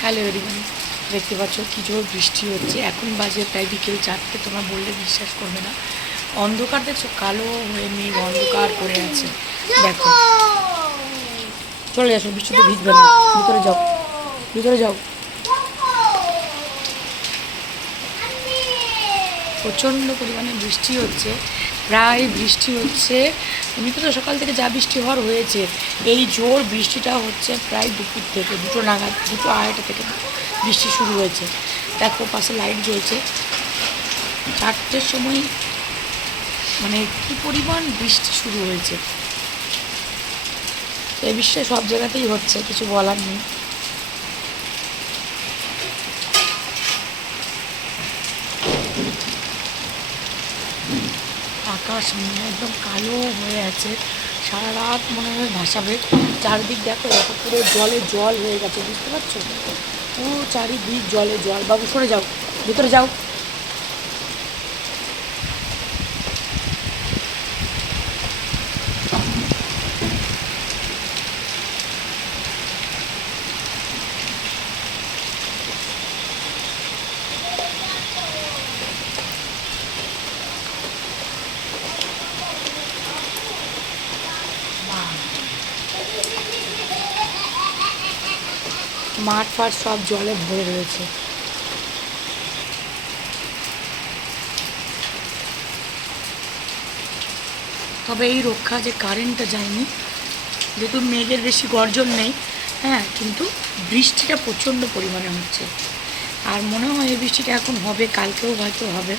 Hello everyone, দেখতে পাচ্ছ কি জোর বৃষ্টি হচ্ছে। এখন বাজে প্রায় বিকেল 4টে। তোমরা বললে বিশ্বাস করবে না, অন্ধকার দেখছো, কালো হয়ে মেঘ অন্ধকার করে আছে। দেখো, চলে আসো, বৃষ্টিতে ভিজবে না। ভিতরে যাও, ভিতরে যাও। প্রচণ্ড পরিমাণে বৃষ্টি হচ্ছে, প্রায় বৃষ্টি হচ্ছে। এমনিতে তো সকাল থেকে যা বৃষ্টি হওয়ার হয়েছে, এই জোর বৃষ্টিটা হচ্ছে প্রায় দুপুর থেকে 2টো নাগাদ, 2টো আড়াইটা থেকে বৃষ্টি শুরু হয়েছে। দেখো পাশে লাইট জ্বলছে। 4টের সময় মানে কী পরিমাণ বৃষ্টি শুরু হয়েছে। এই বৃষ্টি সব জায়গাতেই হচ্ছে, কিছু বলার নেই। আকাশ একদম কালো হয়ে আছে, সারা রাত মনে হয় ভাসাবে। চারিদিক দেখো, দেখো পুরো জলে জল হয়ে গেছে, বুঝতে পারছো? পুরো চারিদিক জলে জল। বাবু সরে যাও, ভিতরে যাও। মাঠ ফাট সব জলে ভরে রয়েছে। তবে এই রক্ষা যে কারেন্টটা যায়নি, যেহেতু মেঘের বেশি গর্জন নেই। হ্যাঁ, কিন্তু বৃষ্টিটা প্রচণ্ড পরিমাণে হচ্ছে, আর মনে হয় এই বৃষ্টিটা এখন হবে, কালকেও হয়তো হবে।